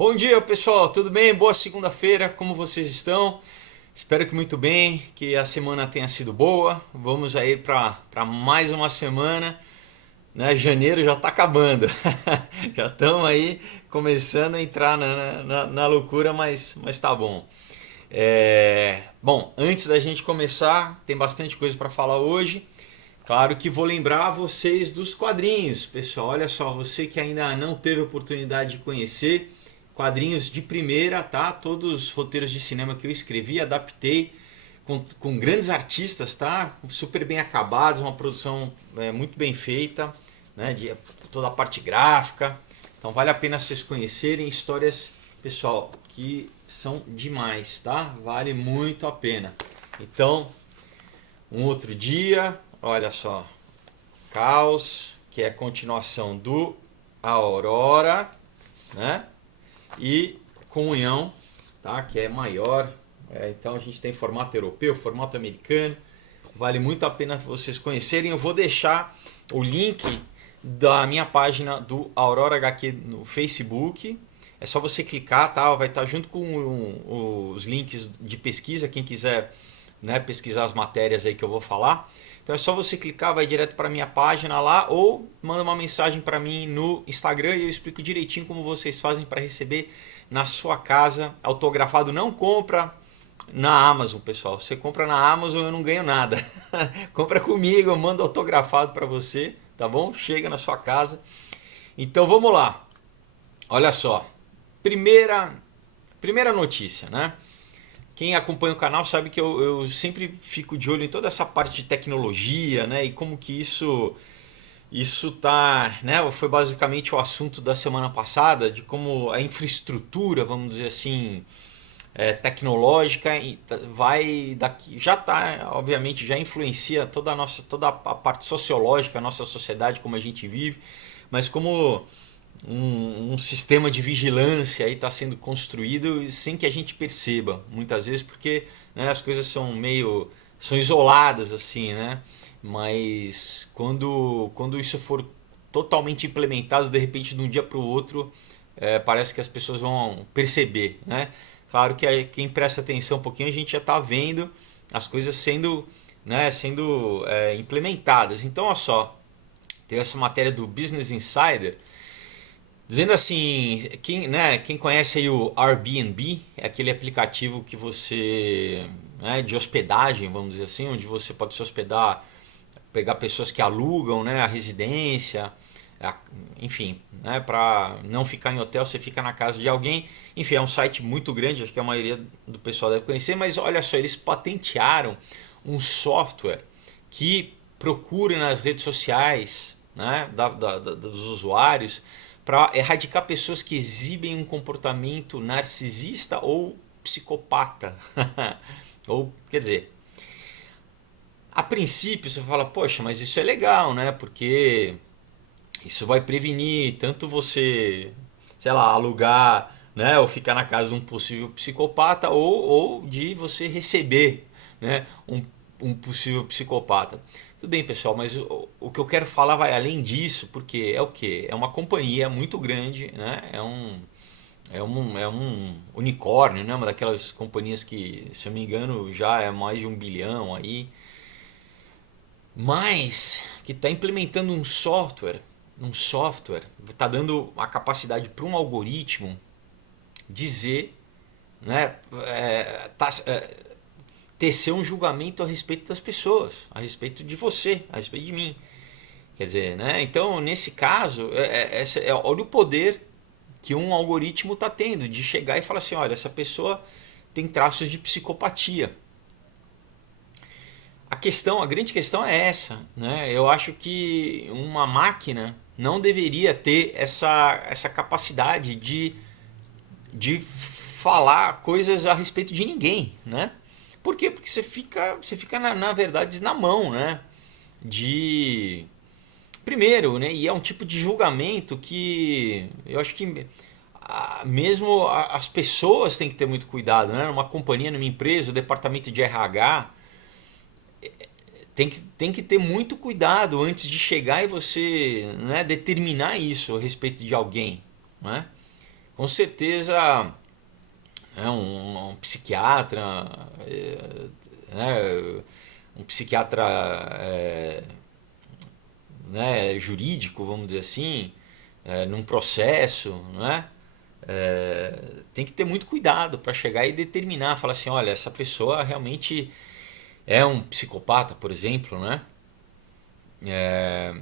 Bom dia, pessoal, tudo bem? Boa segunda-feira, como vocês estão? Espero que muito bem, que a semana tenha sido boa. Vamos aí para mais uma semana, né? Janeiro já está acabando, já estamos aí começando a entrar na loucura, mas tá bom. Bom, antes da gente começar, tem bastante coisa para falar hoje. Claro que vou lembrar vocês dos quadrinhos, pessoal. Olha só, você que ainda não teve oportunidade de conhecer, quadrinhos de primeira, tá? Todos os roteiros de cinema que eu escrevi, adaptei com grandes artistas, tá? Super bem acabados, uma produção muito bem feita, né? De toda a parte gráfica. Então vale a pena vocês conhecerem histórias, pessoal, que são demais, tá? Vale muito a pena. Então, um outro dia, olha só, Caos, que é a continuação do Aurora, né? E Comunhão, tá? Que é maior. Então a gente tem formato europeu, formato americano. Vale muito a pena vocês conhecerem. Eu vou deixar o link da minha página do Aurora HQ no Facebook. É só você clicar, tá? Vai estar junto com os links de pesquisa, quem quiser, né, pesquisar as matérias aí que eu vou falar. Então é só você clicar, vai direto para minha página lá ou manda uma mensagem para mim no Instagram e eu explico direitinho como vocês fazem para receber na sua casa autografado. Não compra na Amazon, pessoal. Você compra na Amazon, eu não ganho nada. Compra comigo, eu mando autografado para você, tá bom? Chega na sua casa. Então vamos lá. Olha só. Primeira notícia, né? Quem acompanha o canal sabe que eu sempre fico de olho em toda essa parte de tecnologia, né? E como que isso tá, né? Foi basicamente o assunto da semana passada, de como a infraestrutura, vamos dizer assim, tecnológica vai daqui, já tá, obviamente, já influencia toda a parte sociológica, a nossa sociedade, como a gente vive, mas como um sistema de vigilância aí está sendo construído sem que a gente perceba, muitas vezes porque, né, as coisas são isoladas assim, né? Mas quando isso for totalmente implementado de repente de um dia para o outro, parece que as pessoas vão perceber, né? Claro que quem presta atenção um pouquinho a gente já está vendo as coisas sendo, né, sendo implementadas. Então, olha só, tem essa matéria do Business Insider dizendo assim, quem conhece aí o Airbnb, é aquele aplicativo que você, né, de hospedagem, vamos dizer assim, onde você pode se hospedar, pegar pessoas que alugam, né, a residência, enfim, né, para não ficar em hotel, você fica na casa de alguém. Enfim, é um site muito grande, acho que a maioria do pessoal deve conhecer, mas olha só, eles patentearam um software que procura nas redes sociais, né, dos usuários para erradicar pessoas que exibem um comportamento narcisista ou psicopata. Ou, quer dizer, a princípio você fala, poxa, mas isso é legal, né? Porque isso vai prevenir tanto você, sei lá, alugar, né, ou ficar na casa de um possível psicopata ou de você receber, né, um possível psicopata. Tudo bem, pessoal, mas o que eu quero falar vai além disso, porque é o que? É uma companhia muito grande, né? É um unicórnio, né? Uma daquelas companhias que, se eu não me engano, já é mais de 1 bilhão aí, mas que está implementando um software, está dando a capacidade para um algoritmo dizer, né, tecer um julgamento a respeito das pessoas, a respeito de você, a respeito de mim. Quer dizer, né? Então, nesse caso, olha o poder que um algoritmo está tendo de chegar e falar assim, olha, essa pessoa tem traços de psicopatia. A grande questão é essa, né? Eu acho que uma máquina não deveria ter essa capacidade de falar coisas a respeito de ninguém, né? Por quê? Porque você fica na verdade na mão, né? De primeiro, né? E é um tipo de julgamento que eu acho que mesmo as pessoas têm que ter muito cuidado, né? Numa companhia, numa empresa, o departamento de RH tem que ter muito cuidado antes de chegar e você, né, determinar isso a respeito de alguém, né? com certeza um psiquiatra, né, um psiquiatra né, jurídico, vamos dizer assim, num processo, né, tem que ter muito cuidado para chegar e determinar, falar assim, olha, essa pessoa realmente é um psicopata, por exemplo, né? É,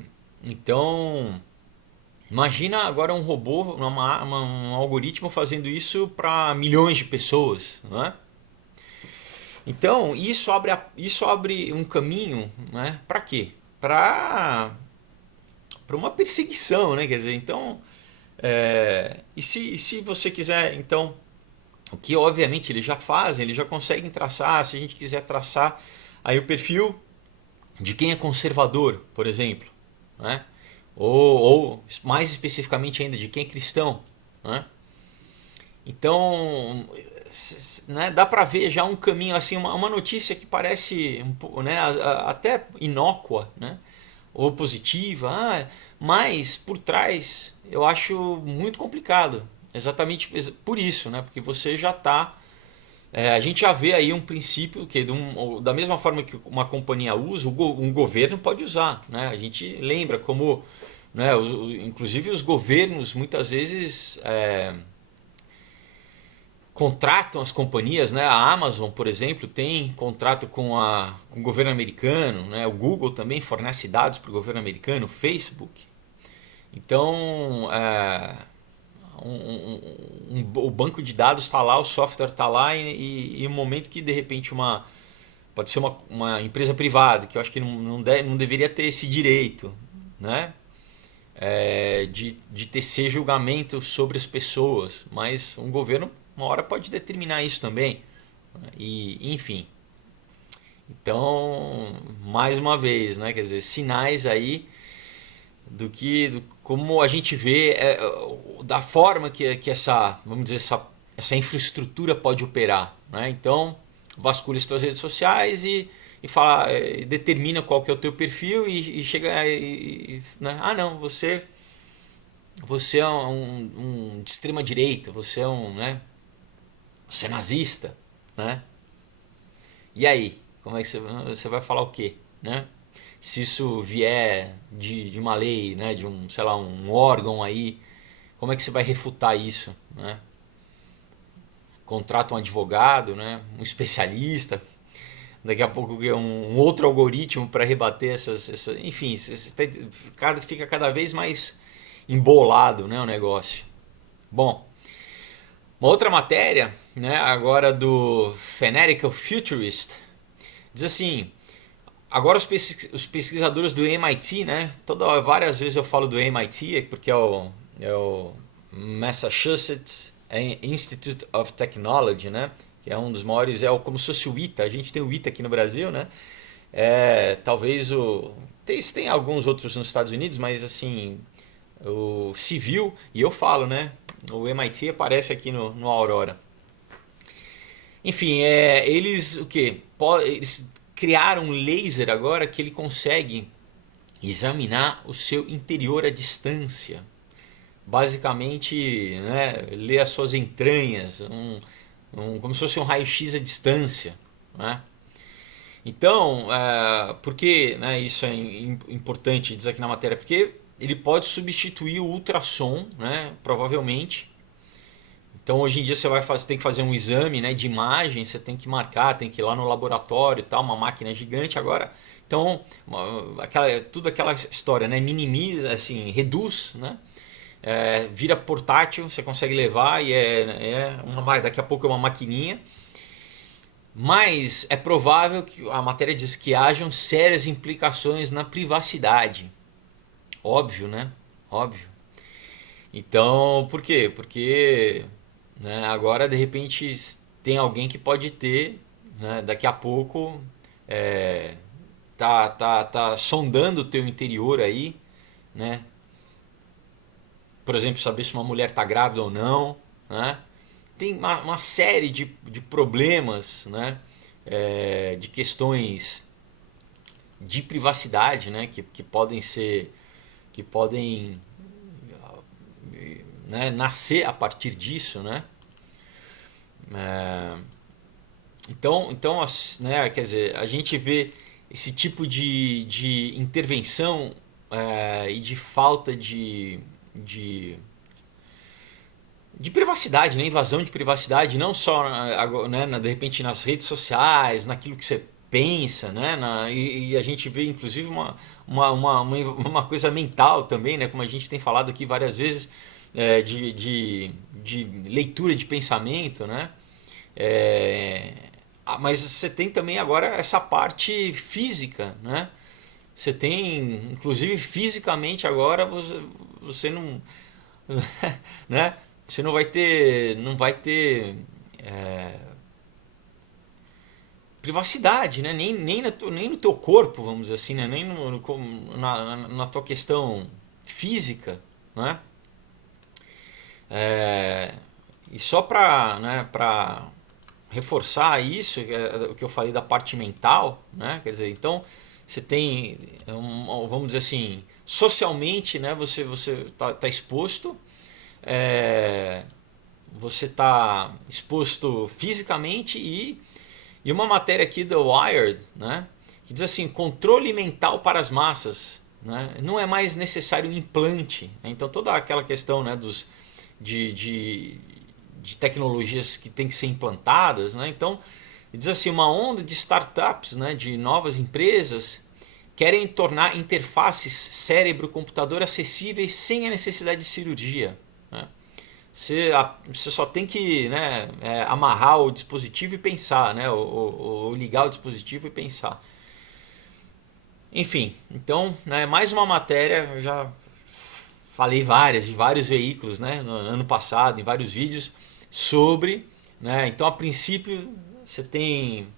então, imagina agora um robô, um algoritmo fazendo isso para milhões de pessoas, né? Então, isso abre um caminho, né? Para quê? Para uma perseguição, né? Quer dizer, então, e se você quiser, então, o que obviamente eles já fazem, eles já conseguem traçar, se a gente quiser traçar aí o perfil de quem é conservador, por exemplo, né? Ou mais especificamente ainda de quem é cristão, né? Então, né, dá para ver já um caminho assim, uma notícia que parece né, até inócua, né, ou positiva, mas por trás eu acho muito complicado, exatamente por isso, né, porque você já está a gente já vê aí um princípio que da mesma forma que uma companhia usa, um governo pode usar, né? A gente lembra como, né, inclusive os governos muitas vezes contratam as companhias, né? A Amazon, por exemplo, tem contrato com o governo americano, né? O Google também fornece dados para o governo americano, o Facebook. Então, o banco de dados está lá, o software está lá e no momento que de repente pode ser uma empresa privada, que eu acho que não deveria ter esse direito, né? De tecer julgamento sobre as pessoas, mas um governo uma hora pode determinar isso também, né? E enfim, então mais uma vez, né? Quer dizer, sinais aí como a gente vê da forma que essa, vamos dizer, essa infraestrutura pode operar, né? Então vasculha as suas redes sociais e determina qual que é o teu perfil e chega né? Ah, não, você é de extrema direita, você é você é nazista, né? E aí, como é que você vai falar o quê, né? Se isso vier de uma lei, né, de sei lá, um órgão aí, como é que você vai refutar isso, né? Contrata um advogado, né, um especialista, daqui a pouco um outro algoritmo para rebater enfim, fica cada vez mais embolado, né, o negócio. Bom, uma outra matéria, né, agora do Fanatical Futurist, diz assim: agora os pesquisadores do MIT, né? Várias vezes eu falo do MIT porque é o Massachusetts Institute of Technology, né? Que é um dos maiores, como se fosse o ITA. A gente tem o ITA aqui no Brasil, né? Talvez tem alguns outros nos Estados Unidos, mas assim o civil, e eu falo, né? O MIT aparece aqui no Aurora. Enfim, eles o que? Eles criaram um laser agora que ele consegue examinar o seu interior à distância. Basicamente, né, ler as suas entranhas, como se fosse um raio-x à distância. Né? Então, por que, né, isso é importante dizer aqui na matéria? Porque ele pode substituir o ultrassom, né, provavelmente. Então hoje em dia você tem que fazer um exame, né, de imagem, você tem que marcar, tem que ir lá no laboratório e tal, uma máquina gigante agora. Então, tudo aquela história, né, minimiza, assim, reduz, né, vira portátil, você consegue levar e daqui a pouco é uma maquininha. Mas é provável que a matéria diz que hajam sérias implicações na privacidade. Óbvio, né? Óbvio. Então, por quê? Porque, né, agora de repente tem alguém que pode ter, né, daqui a pouco tá sondando o teu interior aí, né? Por exemplo, saber se uma mulher tá grávida ou não, né? Tem uma série de problemas, né? De questões de privacidade, né? Que podem né, nascer a partir disso, né? É, então né, quer dizer, a gente vê esse tipo de intervenção e de falta de, de privacidade, né? Invasão de privacidade, não só né, de repente nas redes sociais, naquilo que você pensa, né? E a gente vê inclusive uma coisa mental também, né? Como a gente tem falado aqui várias vezes, de leitura de pensamento, né? É, mas você tem também agora essa parte física, né? Você tem, inclusive fisicamente agora você não, né? Você não vai ter privacidade, né? Nem no teu corpo, vamos dizer assim, né? Nem na tua questão física, né? É, e só para, né, para reforçar isso, o que eu falei da parte mental, né? Quer dizer, então você tem, vamos dizer assim, socialmente, né? Você tá exposto, é, você está exposto fisicamente e uma matéria aqui do Wired, né? Que diz assim, controle mental para as massas, né? Não é mais necessário um implante, né? Então toda aquela questão, né, de, de, de tecnologias que tem que ser implantadas, né? Então diz assim, uma onda de startups, né, de novas empresas querem tornar interfaces cérebro-computador acessíveis sem a necessidade de cirurgia, né? Você só tem que, né, amarrar o dispositivo e pensar, né, ou ligar o dispositivo e pensar. Enfim, então, né, mais uma matéria, eu já falei de vários veículos, né, no ano passado, em vários vídeos, sobre, né, então a princípio você tem,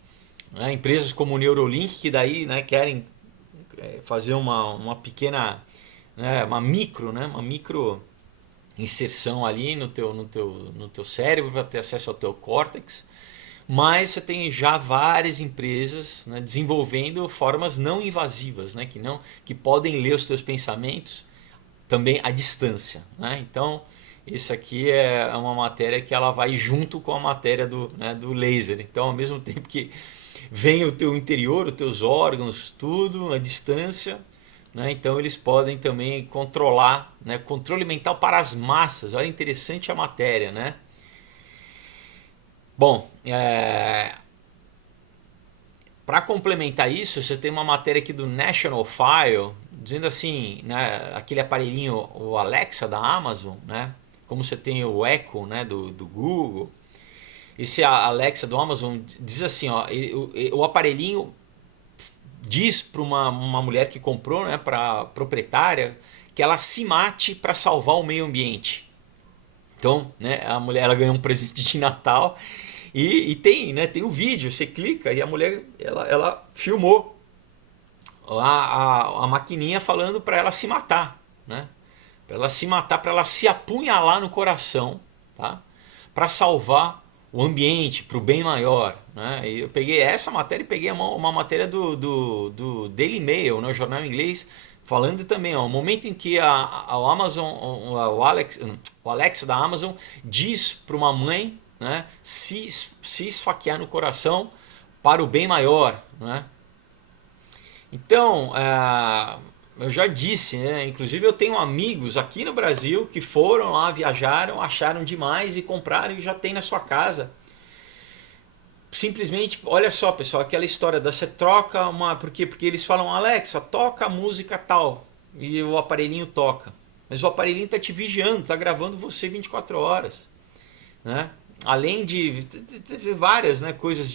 né, empresas como o Neuralink que daí, né, querem fazer uma pequena, né, uma micro inserção ali no teu cérebro para ter acesso ao teu córtex, mas você tem já várias empresas, né, desenvolvendo formas não invasivas, né, que podem ler os teus pensamentos também à distância, né? Então isso aqui é uma matéria que ela vai junto com a matéria né, do laser. Então ao mesmo tempo que vem o teu interior, os teus órgãos, tudo à distância, né? Então eles podem também controlar, né? Controle mental para as massas. Olha, interessante a matéria, né? Bom, para complementar isso, você tem uma matéria aqui do National File dizendo assim, né? Aquele aparelhinho, o Alexa da Amazon, né? Como você tem o Echo, né? Do Google. Esse Alexa do Amazon diz assim, ó, o aparelhinho diz para uma mulher que comprou, né, para a proprietária, que ela se mate para salvar o meio ambiente. Então, né, a mulher ela ganhou um presente de Natal e tem, né, tem um vídeo, você clica e a mulher ela filmou a maquininha falando para ela se matar, né? Para ela se matar, para ela se apunhalar no coração, tá? Para salvar o ambiente, para o bem maior, né? E eu peguei essa matéria e peguei uma matéria do Daily Mail, né? O jornal inglês, falando também, ó, o momento em que a Amazon, o Alexa da Amazon diz para uma mãe, né, se esfaquear no coração para o bem maior, né? Então, eu já disse, né? Inclusive eu tenho amigos aqui no Brasil que foram lá, viajaram, acharam demais e compraram e já tem na sua casa. Simplesmente, olha só, pessoal, aquela história da você troca uma. Por quê? Porque eles falam, Alexa, toca a música tal. E o aparelhinho toca. Mas o aparelhinho está te vigiando, está gravando você 24 horas. Né? Além de várias, né, coisas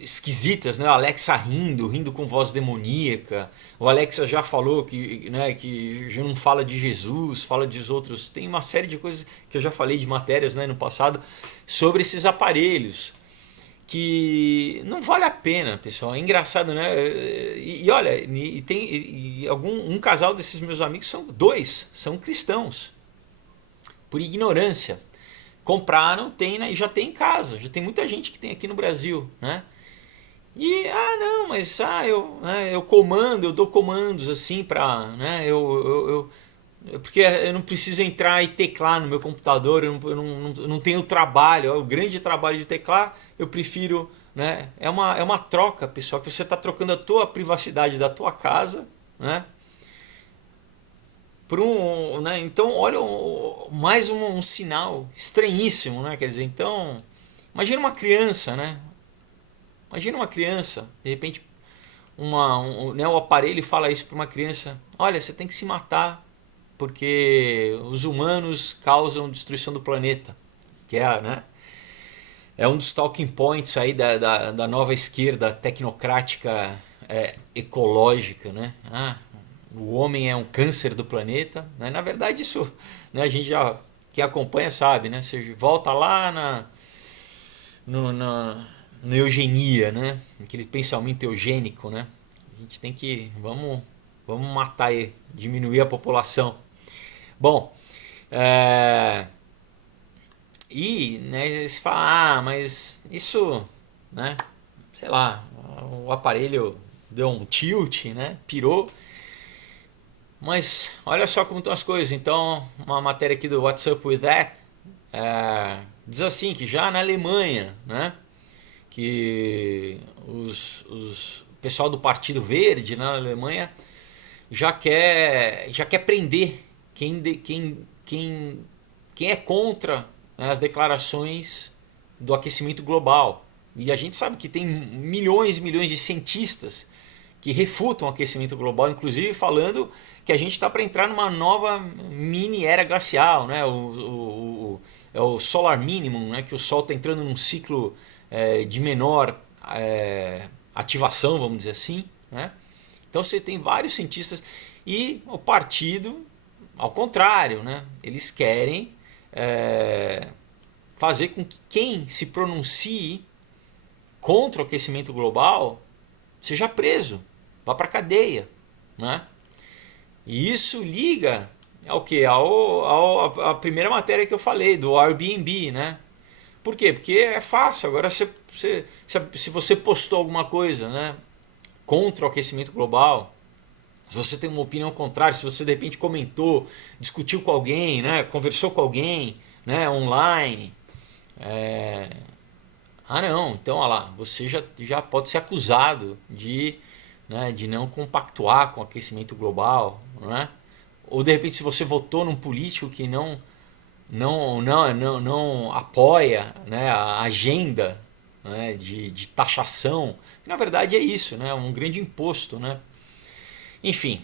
esquisitas, né? O Alexa rindo com voz demoníaca. O Alexa já falou que, né, que já não fala de Jesus, fala dos outros. Tem uma série de coisas que eu já falei de matérias, né, no passado sobre esses aparelhos que não vale a pena, pessoal. É engraçado, né? E olha, tem um casal desses meus amigos são cristãos por ignorância. Compraram, tem, né, e já tem em casa, já tem muita gente que tem aqui no Brasil, né? E não, mas eu dou comandos assim para, né? Porque eu não preciso entrar e teclar no meu computador, eu não tenho trabalho, o grande trabalho de teclar, eu prefiro, né? É uma troca, pessoal, que você está trocando a tua privacidade da tua casa, né? Por um, né? Então, olha, mais um sinal estranhíssimo, né? Quer dizer, então, imagina uma criança, né? Imagina uma criança, de repente, né, o aparelho fala isso para uma criança: olha, você tem que se matar porque os humanos causam destruição do planeta, que é, né, é um dos talking points aí da nova esquerda tecnocrática, ecológica, né? O homem é um câncer do planeta, né? Na verdade isso, né, a gente já, quem acompanha sabe, né? Você volta lá no, na, na eugenia, né? Aquele pensamento eugênico, né? A gente tem que, vamos matar aí, diminuir a população. Bom, é, e, né, eles falam, mas isso, né, sei lá, o aparelho deu um tilt, né, pirou. Mas olha só como estão as coisas. Então, uma matéria aqui do What's Up With That diz assim que já na Alemanha, né, que o pessoal do Partido Verde, né, na Alemanha já quer prender quem é contra, né, as declarações do aquecimento global. E a gente sabe que tem milhões e milhões de cientistas que refutam o aquecimento global, inclusive falando que a gente está para entrar numa nova mini era glacial, né? É o solar minimum, né? Que o Sol está entrando num ciclo de menor ativação, vamos dizer assim, né? Então você tem vários cientistas e o partido, ao contrário, né? Eles querem fazer com que quem se pronuncie contra o aquecimento global seja preso, vá para a cadeia, né? E isso liga ao que? A primeira matéria que eu falei, do Airbnb, né? Por quê? Porque é fácil. Agora, se você postou alguma coisa, né, contra o aquecimento global, se você tem uma opinião contrária, se você de repente comentou, discutiu com alguém, né, conversou com alguém, né, online, não, então olha lá, você já pode ser acusado de não compactuar com o aquecimento global, né? Ou de repente se você votou num político que não apoia, né, a agenda, né, de taxação, que na verdade é isso, né, um grande imposto, né? Enfim,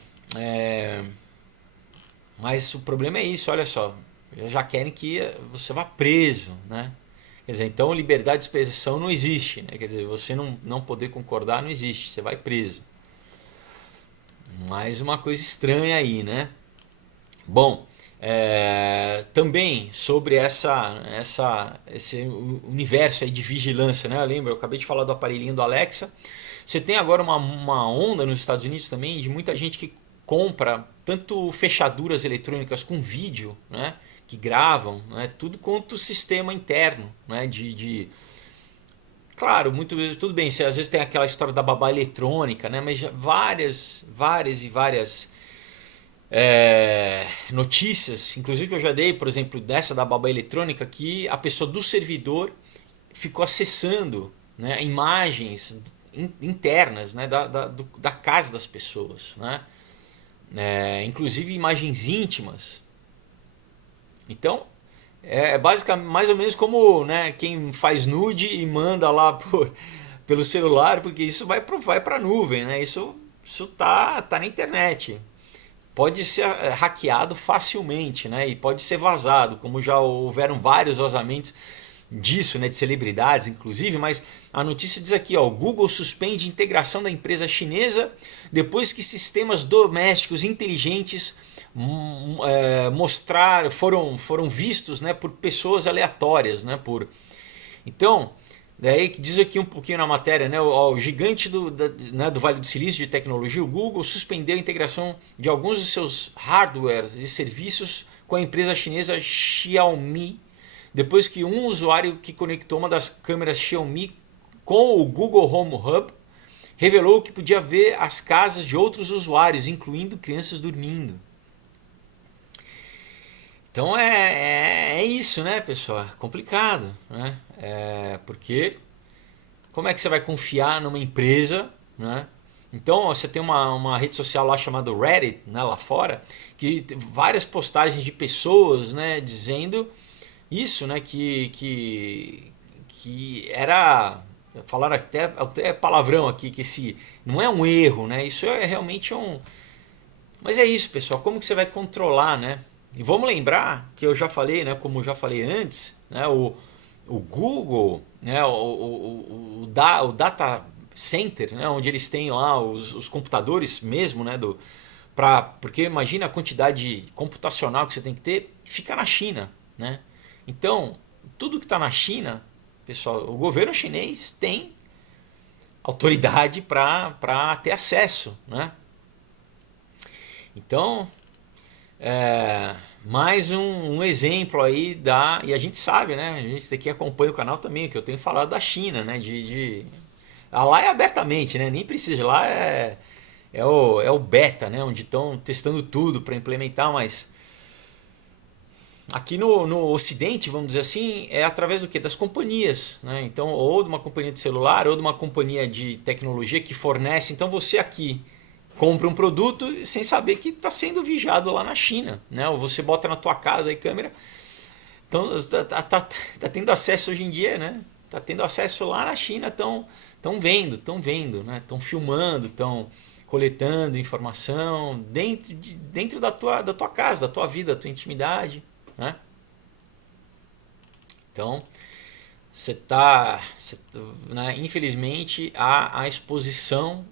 mas o problema é isso, olha só, já querem que você vá preso, né? Quer dizer, então liberdade de expressão não existe, né? Quer dizer, você não poder concordar não existe, você vai preso. Mais uma coisa estranha aí, né? Bom, também sobre esse universo aí de vigilância, né? Eu acabei de falar do aparelhinho do Alexa. Você tem agora uma onda nos Estados Unidos também de muita gente que compra tanto fechaduras eletrônicas com vídeo, né? Que gravam, né? Tudo quanto sistema interno, né? Claro, tudo bem, você às vezes tem aquela história da babá eletrônica, né? Mas várias notícias, inclusive que eu já dei, por exemplo, dessa da babá eletrônica, que a pessoa do servidor ficou acessando, né, imagens internas, né, da casa das pessoas, né? Inclusive imagens íntimas. Então, basicamente mais ou menos como, né, quem faz nude e manda lá pelo celular, porque isso vai para a nuvem, né? Isso tá na internet. Pode ser hackeado facilmente, né? E pode ser vazado, como já houveram vários vazamentos disso, né, de celebridades inclusive, mas a notícia diz aqui, ó, o Google suspende integração da empresa chinesa depois que sistemas domésticos inteligentes foram vistos, né, por pessoas aleatórias, né, então, daí que diz aqui um pouquinho na matéria, né, o gigante né, do Vale do Silício de tecnologia, o Google, suspendeu a integração de alguns de seus hardwares e serviços com a empresa chinesa Xiaomi, depois que um usuário que conectou uma das câmeras Xiaomi com o Google Home Hub revelou que podia ver as casas de outros usuários, incluindo crianças dormindo. Então é isso, né, pessoal? É complicado, né? Porque como é que você vai confiar numa empresa, né? Então você tem uma rede social lá chamada Reddit, né, lá fora, que tem várias postagens de pessoas, né, dizendo isso, né, que era, falaram até palavrão aqui, que esse não é um erro, né? Isso é realmente um, mas é isso, pessoal. Como que você vai controlar, né? E vamos lembrar que eu já falei, né? Como eu já falei antes, né? O Google, né? O data center, né? Onde eles têm lá os computadores mesmo, né? Porque imagina a quantidade computacional que você tem que ter, fica na China, né? Então, tudo que está na China, pessoal, o governo chinês tem autoridade para ter acesso, né? Então, mais um exemplo aí e a gente sabe, né? A gente aqui acompanha o canal também, que eu tenho falado da China, né? Lá é abertamente, né? Nem precisa, lá é o beta, né? Onde estão testando tudo para implementar, mas aqui no Ocidente, vamos dizer assim, é através do quê? Das companhias, né? Então, ou de uma companhia de celular, ou de uma companhia de tecnologia que fornece. Então, você aqui compra um produto sem saber que está sendo vigiado lá na China, né? Ou você bota na tua casa aí câmera. Então, tá tendo acesso hoje em dia, né? Tá tendo acesso lá na China, estão vendo, né? Estão filmando, estão coletando informação dentro da tua casa, da tua vida, da tua intimidade, né? Então, né, infelizmente, a exposição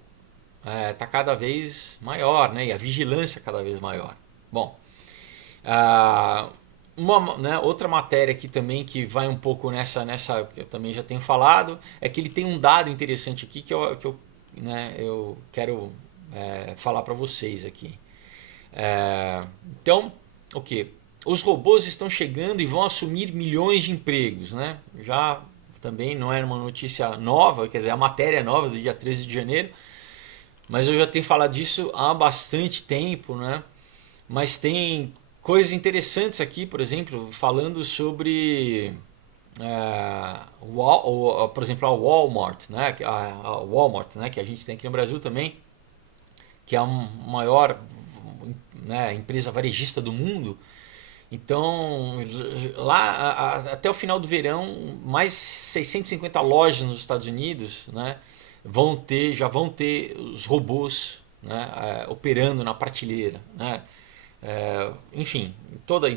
está cada vez maior, né? E a vigilância cada vez maior. Bom, ah, né, outra matéria aqui também que vai um pouco nessa que eu também já tenho falado, é que ele tem um dado interessante aqui que eu quero falar para vocês aqui. Então, o que? Os robôs estão chegando e vão assumir milhões de empregos, né? Já também não é uma notícia nova, quer dizer, a matéria é nova do dia 13 de janeiro, mas eu já tenho falado disso há bastante tempo, né? Mas tem coisas interessantes aqui, por exemplo, falando sobre, por exemplo, a Walmart, né? A Walmart, né? Que a gente tem aqui no Brasil também, que é a maior, né, empresa varejista do mundo. Então, lá até o final do verão, mais 650 lojas nos Estados Unidos, né, já vão ter os robôs, né, operando na prateleira, né, enfim, em toda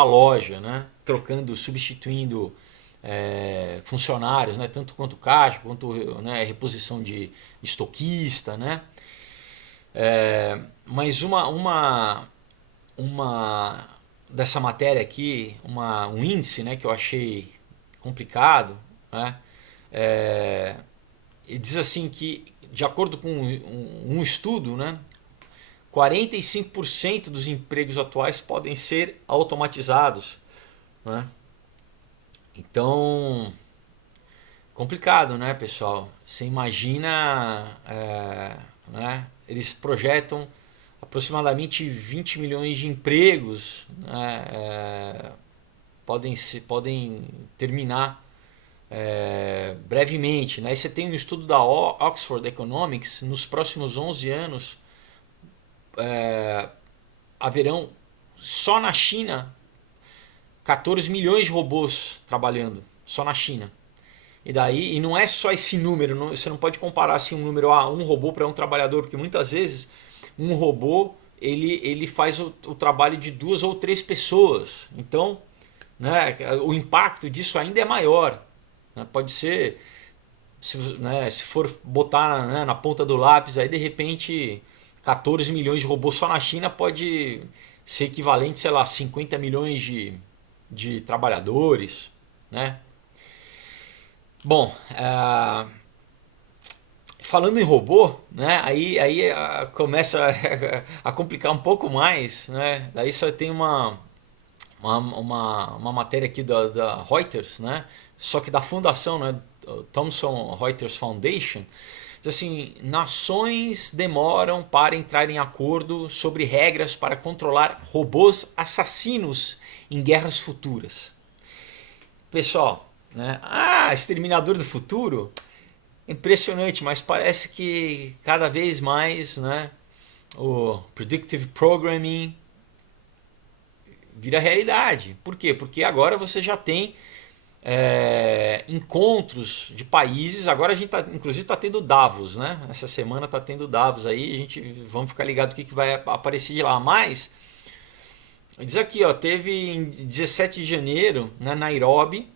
a loja, né, trocando, substituindo funcionários, né, tanto quanto caixa, quanto, né, reposição de estoquista, né. Mas uma dessa matéria aqui, um índice, né, que eu achei complicado, né, e diz assim que, de acordo com um estudo, né, 45% dos empregos atuais podem ser automatizados, né? Então, complicado, né, pessoal? Você imagina, né, eles projetam aproximadamente 20 milhões de empregos, né, podem terminar brevemente, né? E você tem um estudo da Oxford Economics, nos próximos 11 anos haverão só na China 14 milhões de robôs trabalhando, só na China. E não é só esse número, você não pode comparar assim, um número um robô para um trabalhador, porque muitas vezes um robô ele faz o trabalho de duas ou três pessoas. Então, né, o impacto disso ainda é maior. Né? Pode ser, se for botar, né, na ponta do lápis, aí de repente 14 milhões de robôs só na China pode ser equivalente, sei lá, 50 milhões de trabalhadores, né? Bom, falando em robô, né? Aí começa a complicar um pouco mais, né? Daí só tem uma matéria aqui da Reuters, né? Só que da fundação, né? Thomson Reuters Foundation, Diz assim, nações demoram para entrar em acordo sobre regras para controlar robôs assassinos em guerras futuras. Pessoal, né? Exterminador do Futuro? Impressionante, mas parece que cada vez mais, né, o Predictive Programming vira realidade. Por quê? Porque agora você já tem encontros de países. Agora a gente inclusive está tendo Davos, né? Essa semana está tendo Davos aí. Vamos ficar ligado o que vai aparecer de lá. Mas diz aqui, ó, teve em 17 de janeiro, na Nairobi.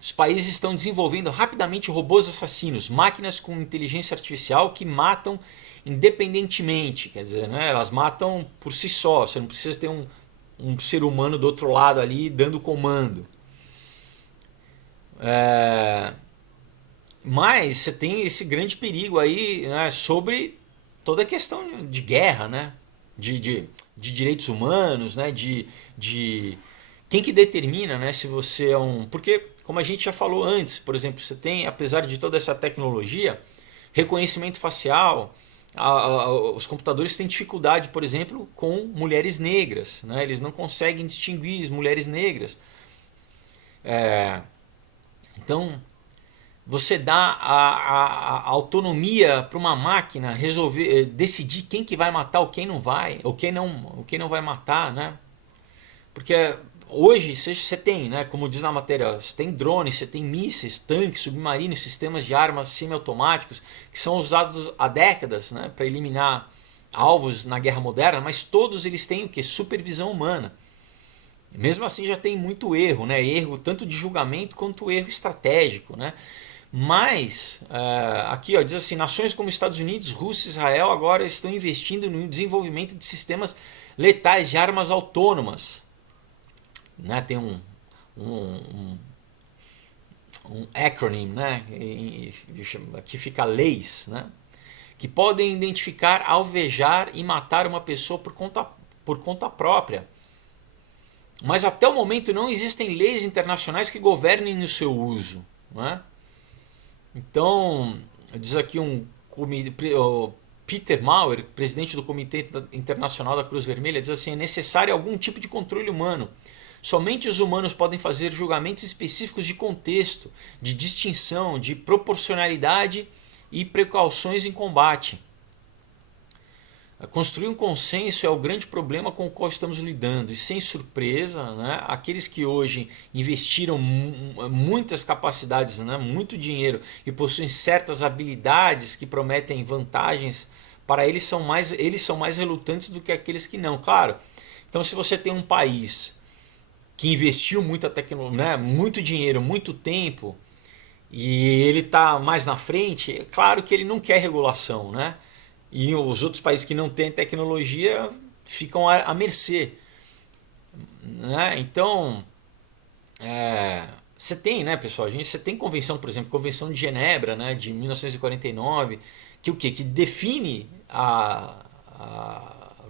Os países estão desenvolvendo rapidamente robôs assassinos, máquinas com inteligência artificial que matam independentemente, quer dizer, né, elas matam por si só, você não precisa ter um ser humano do outro lado ali dando comando. Mas você tem esse grande perigo aí, né, sobre toda a questão de guerra, né, de direitos humanos, né, de quem que determina, né, se você é um... Porque, como a gente já falou antes, por exemplo, você tem, apesar de toda essa tecnologia, reconhecimento facial, os computadores têm dificuldade, por exemplo, com mulheres negras, né, eles não conseguem distinguir mulheres negras. Então, você dá a autonomia para uma máquina resolver, decidir quem que vai matar ou quem não vai, ou quem não vai matar, né? Porque hoje você tem, né, como diz na matéria, você tem drones, você tem mísseis, tanques, submarinos, sistemas de armas semiautomáticos que são usados há décadas, né, para eliminar alvos na guerra moderna, mas todos eles têm o que? Supervisão humana. Mesmo assim já tem muito erro, né? Erro tanto de julgamento quanto erro estratégico, né? Mas aqui ó, diz assim, nações como Estados Unidos, Rússia e Israel agora estão investindo no desenvolvimento de sistemas letais de armas autônomas, né? Tem um acronym, né? Aqui fica leis, né? Que podem identificar, alvejar e matar uma pessoa por conta própria. Mas até o momento não existem leis internacionais que governem o seu uso, né? Então, diz aqui o Peter Maurer, presidente do Comitê Internacional da Cruz Vermelha, diz assim, é necessário algum tipo de controle humano. Somente os humanos podem fazer julgamentos específicos de contexto, de distinção, de proporcionalidade e precauções em combate. Construir um consenso é o grande problema com o qual estamos lidando, e sem surpresa, né, aqueles que hoje investiram muitas capacidades, né, muito dinheiro e possuem certas habilidades que prometem vantagens, para eles são mais relutantes do que aqueles que não. Claro, então se você tem um país que investiu muita tecnologia, né, muito dinheiro, muito tempo, e ele está mais na frente, é claro que ele não quer regulação, né? E os outros países que não têm tecnologia ficam à mercê, né? Então, você tem, né, pessoal? Você tem convenção, por exemplo, Convenção de Genebra, né, de 1949, que define a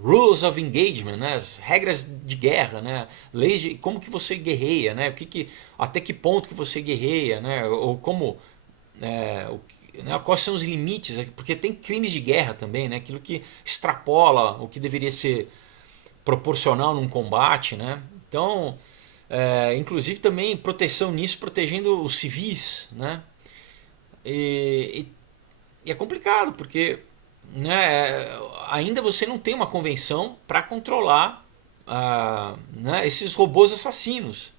Rules of Engagement, né, as regras de guerra, né, leis de como que você guerreia, né, até que ponto que você guerreia, né, ou como quais são os limites, porque tem crimes de guerra também, né? Aquilo que extrapola o que deveria ser proporcional num combate, né? Então, inclusive também proteção nisso, protegendo os civis, né? E é complicado, porque, né, ainda você não tem uma convenção para controlar né, esses robôs assassinos.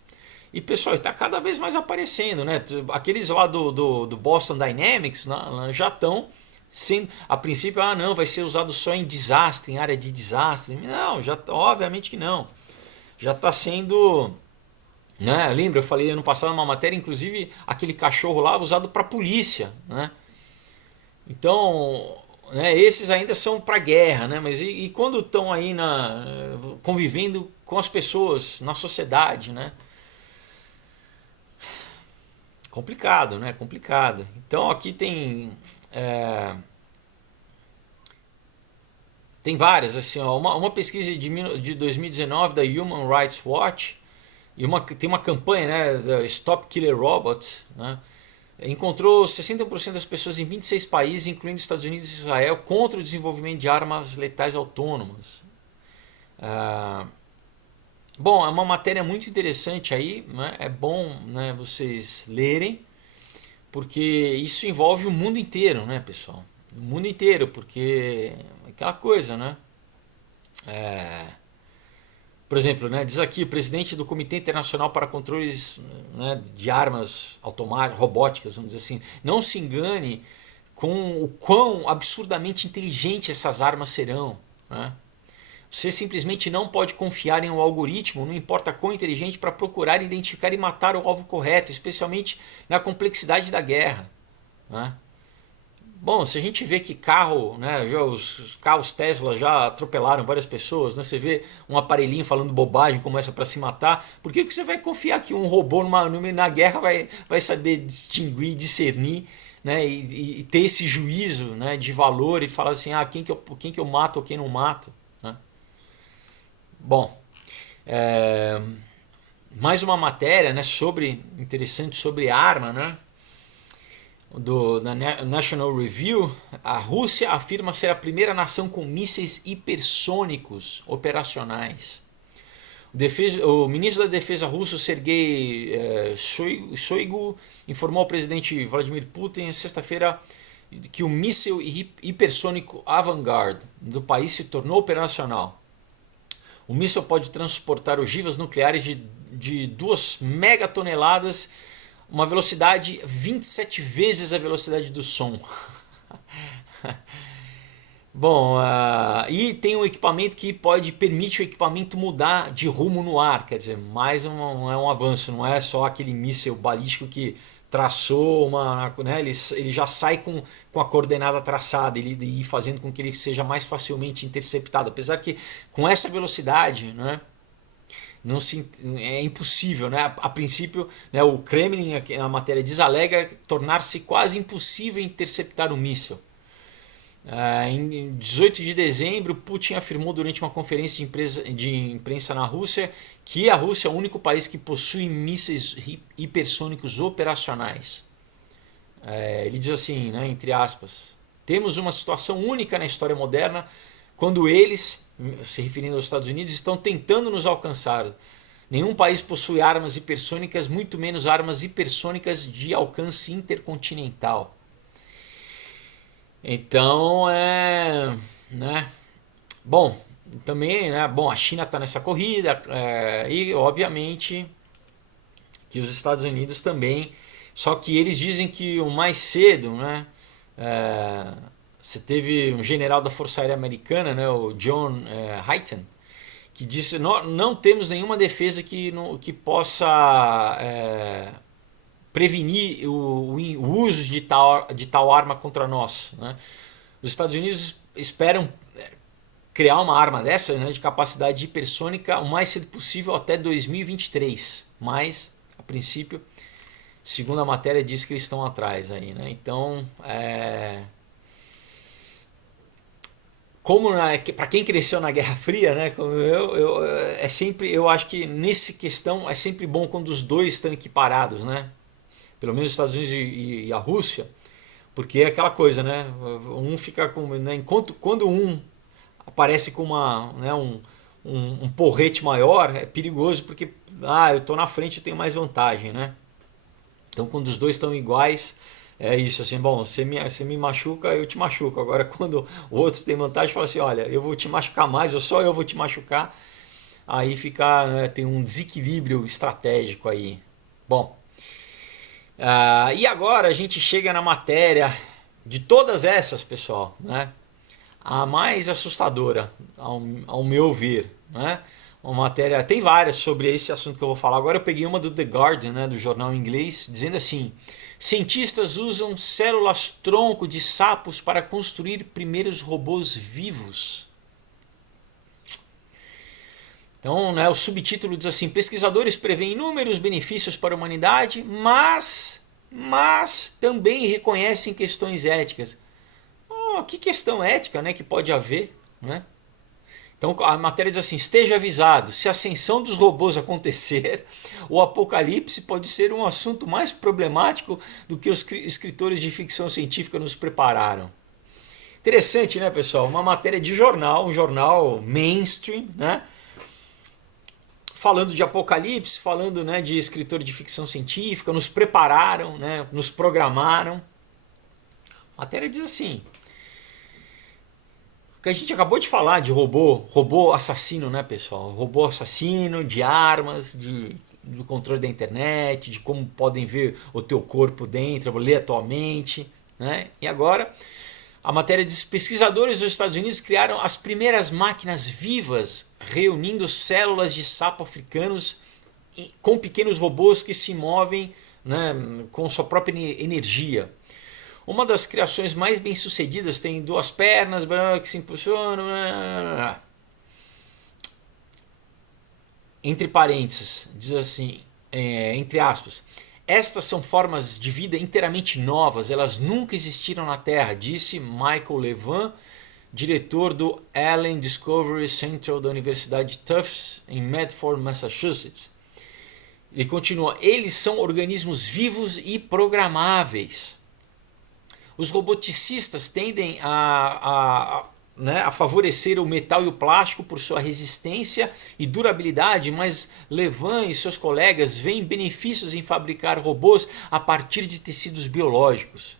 E pessoal, está cada vez mais aparecendo, né? Aqueles lá do Boston Dynamics, né, já estão sendo, a princípio, não, vai ser usado só em desastre, em área de desastre. Não, obviamente que não. Já está sendo, né? Lembra, eu falei ano passado numa matéria, inclusive aquele cachorro lá usado para polícia, né? Então, né, esses ainda são para guerra, né? Mas e quando estão aí convivendo com as pessoas na sociedade, né? Complicado, né? Complicado. Então aqui tem várias, assim, ó, uma pesquisa de 2019 da Human Rights Watch, e tem uma campanha, né, da Stop Killer Robots, né? encontrou 61% das pessoas em 26 países, incluindo Estados Unidos e Israel, contra o desenvolvimento de armas letais autônomas. Ah, bom, é uma matéria muito interessante aí, né? É bom, né, vocês lerem, porque isso envolve o mundo inteiro, né, pessoal? O mundo inteiro, porque é aquela coisa, né? É, por exemplo, né, diz aqui o presidente do Comitê Internacional para Controles, né, de Armas Automáticas, Robóticas, vamos dizer assim, não se engane com o quão absurdamente inteligente essas armas serão, né? Você simplesmente não pode confiar em um algoritmo, não importa quão inteligente, para procurar, identificar e matar o alvo correto, especialmente na complexidade da guerra, né? Bom, se a gente vê que carro, né, já os carros Tesla já atropelaram várias pessoas, né, você vê um aparelhinho falando bobagem, começa para se matar, por que você vai confiar que um robô na guerra vai saber distinguir, discernir, né, e ter esse juízo, né, de valor e falar assim, quem que eu mato ou quem não mato, né? Bom, é, mais uma matéria, né, interessante sobre arma, né? Da National Review, a Rússia afirma ser a primeira nação com mísseis hipersônicos operacionais. O ministro da Defesa russo, Sergei Shoigu, informou ao presidente Vladimir Putin sexta-feira que o míssil hipersônico Avangard do país se tornou operacional. O míssil pode transportar ogivas nucleares de 2 megatoneladas, uma velocidade 27 vezes a velocidade do som. Bom, e tem um equipamento que permite o equipamento mudar de rumo no ar, quer dizer, é um avanço, não é só aquele míssil balístico que traçou né, ele já sai com a coordenada traçada, ele ir fazendo com que ele seja mais facilmente interceptado, apesar que com essa velocidade, né, não se, é impossível, né? A princípio, né, o Kremlin, na matéria diz, alega tornar-se quase impossível interceptar o míssil. Em 18 de dezembro, Putin afirmou durante uma conferência de imprensa na Rússia que a Rússia é o único país que possui mísseis hipersônicos operacionais. Ele diz assim, né, entre aspas, temos uma situação única na história moderna quando eles, se referindo aos Estados Unidos, estão tentando nos alcançar. Nenhum país possui armas hipersônicas, muito menos armas hipersônicas de alcance intercontinental. Então, né? Bom, também, né? Bom, a China está nessa corrida e, obviamente, que os Estados Unidos também. Só que eles dizem que o mais cedo, né? Você teve um general da Força Aérea Americana, né? O John Hyten, que disse: não temos nenhuma defesa que possa prevenir o uso de tal arma contra nós, né? Os Estados Unidos esperam criar uma arma dessa, né, de capacidade hipersônica o mais cedo possível até 2023, mas a princípio, segundo a matéria, diz que eles estão atrás aí, né? Então, como para quem cresceu na Guerra Fria, né, como eu acho que nessa questão é sempre bom quando os dois estão equiparados, né? Pelo menos os Estados Unidos e a Rússia, porque é aquela coisa, né? Um fica com, né, enquanto quando um aparece com um porrete maior, é perigoso porque eu estou na frente, eu tenho mais vantagem, né? Então quando os dois estão iguais, é isso assim, bom, você me machuca, eu te machuco. Agora quando o outro tem vantagem, fala assim, olha, eu vou te machucar mais, só eu vou te machucar. Aí fica, né, tem um desequilíbrio estratégico aí. Bom, e agora a gente chega na matéria de todas essas, pessoal, né? A mais assustadora, ao meu ver, né? Uma matéria, tem várias sobre esse assunto que eu vou falar. Agora eu peguei uma do The Guardian, né, do jornal inglês, dizendo assim: cientistas usam células tronco de sapos para construir primeiros robôs vivos. Então, né, o subtítulo diz assim: pesquisadores preveem inúmeros benefícios para a humanidade, mas também reconhecem questões éticas. Que questão ética, né, que pode haver, né? Então a matéria diz assim: esteja avisado, se a ascensão dos robôs acontecer, o apocalipse pode ser um assunto mais problemático do que os escritores de ficção científica nos prepararam. Interessante, né, pessoal? Uma matéria de jornal, um jornal mainstream, né? Falando de apocalipse, falando, né, de escritor de ficção científica, nos prepararam, né, nos programaram. A matéria diz assim: que a gente acabou de falar de robô assassino, né, pessoal? Robô assassino, de armas, do controle da internet, de como podem ver o teu corpo dentro, ler a tua mente, né? E agora a matéria diz: pesquisadores dos Estados Unidos criaram as primeiras máquinas vivas reunindo células de sapo africanos com pequenos robôs que se movem, né, com sua própria energia. Uma das criações mais bem sucedidas tem duas pernas que se impulsionam. Entre parênteses, diz assim, entre aspas: estas são formas de vida inteiramente novas, elas nunca existiram na Terra, disse Michael Levin, diretor do Allen Discovery Center da Universidade Tufts, em Medford, Massachusetts. Ele continua: eles são organismos vivos e programáveis. Os roboticistas tendem a favorecer o metal e o plástico por sua resistência e durabilidade, mas Levin e seus colegas veem benefícios em fabricar robôs a partir de tecidos biológicos.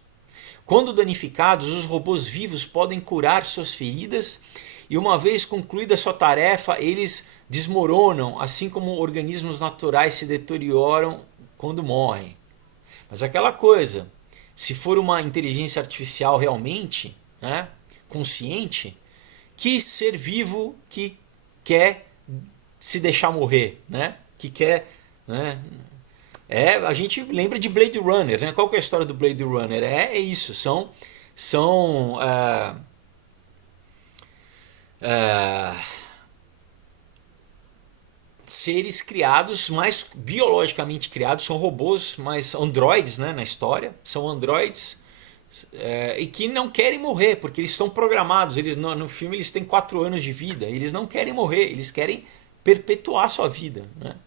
Quando danificados, os robôs vivos podem curar suas feridas e, uma vez concluída sua tarefa, eles desmoronam, assim como organismos naturais se deterioram quando morrem. Mas aquela coisa, se for uma inteligência artificial realmente, né, consciente, que ser vivo que quer se deixar morrer, né, que quer, né, a gente lembra de Blade Runner, né? Qual que é a história do Blade Runner? É isso, são seres criados, mais biologicamente criados, são robôs, mas androides, né, na história, são androides e que não querem morrer, porque eles são programados, eles no filme eles têm 4 anos de vida, eles não querem morrer, eles querem perpetuar sua vida, né?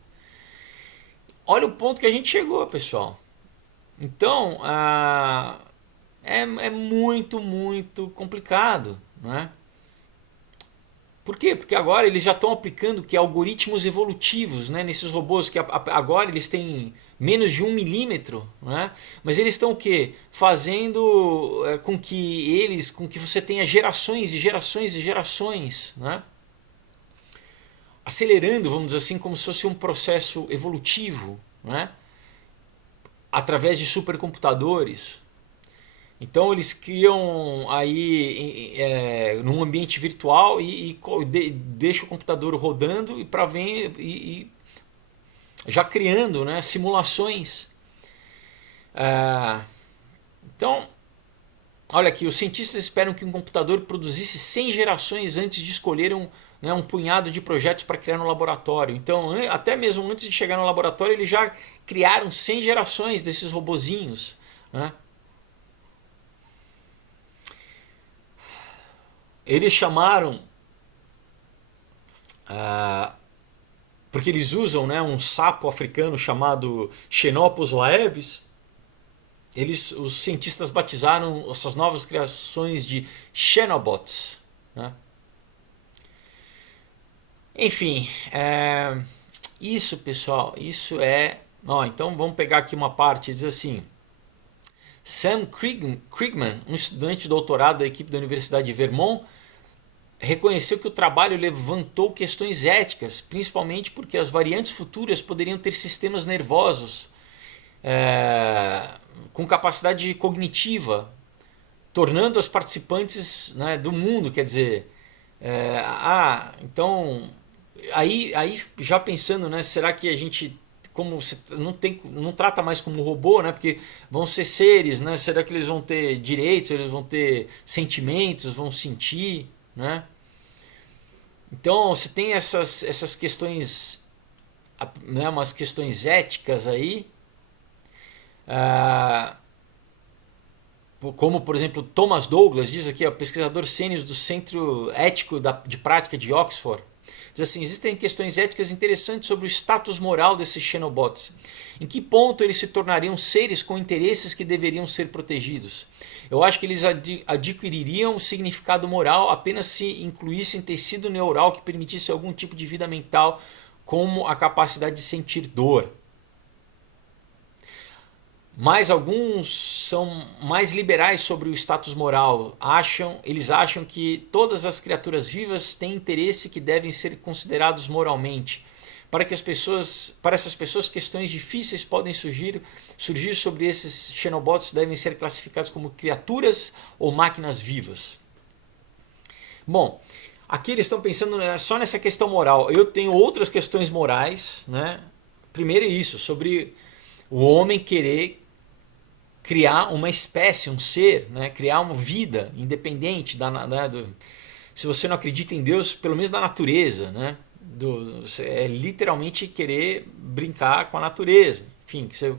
Olha o ponto que a gente chegou, pessoal. Então, é muito, muito complicado, né? Por quê? Porque agora eles já estão aplicando que algoritmos evolutivos, né, nesses robôs que agora eles têm menos de 1 milímetro, né? Mas eles estão o quê? Fazendo com que você tenha gerações e gerações e gerações, né? Acelerando, vamos dizer assim, como se fosse um processo evolutivo, né? Através de supercomputadores. Então eles criam aí num ambiente virtual e deixa o computador rodando e para ver e já criando, né, simulações. Então, olha aqui, os cientistas esperam que um computador produzisse 100 gerações antes de escolher um punhado de projetos para criar no laboratório. Então, até mesmo antes de chegar no laboratório, eles já criaram 100 gerações desses robozinhos, né? Eles chamaram, porque eles usam, né, um sapo africano chamado Xenopus laevis. Os cientistas batizaram essas novas criações de Xenobots, né? Enfim, isso, pessoal, isso é... então vamos pegar aqui uma parte, diz assim: Sam Krigman, um estudante de doutorado da equipe da Universidade de Vermont, reconheceu que o trabalho levantou questões éticas, principalmente porque as variantes futuras poderiam ter sistemas nervosos com capacidade cognitiva, tornando as participantes, né, do mundo, quer dizer, então aí já pensando, né, será que a gente como você não trata mais como robô, né? Porque vão ser seres, né? Será que eles vão ter direitos? Eles vão ter sentimentos? Vão sentir, né? Então você tem essas questões, né? Umas questões éticas aí. como por exemplo Thomas Douglas diz aqui, ó, pesquisador sênior do Centro Ético de Prática de Oxford, diz assim: existem questões éticas interessantes sobre o status moral desses xenobots. Em que ponto eles se tornariam seres com interesses que deveriam ser protegidos? Eu acho que eles adquiririam significado moral apenas se incluíssem tecido neural que permitisse algum tipo de vida mental, como a capacidade de sentir dor. Mas alguns são mais liberais sobre o status moral. Eles acham que todas as criaturas vivas têm interesse que devem ser considerados moralmente. Para essas pessoas, questões difíceis podem surgir sobre esses xenobots devem ser classificados como criaturas ou máquinas vivas. Bom, aqui eles estão pensando só nessa questão moral. Eu tenho outras questões morais, né? Primeiro é isso, sobre o homem querer criar uma espécie, um ser, né? Criar uma vida independente se você não acredita em Deus, pelo menos da natureza, né? É literalmente querer brincar com a natureza. Enfim, que você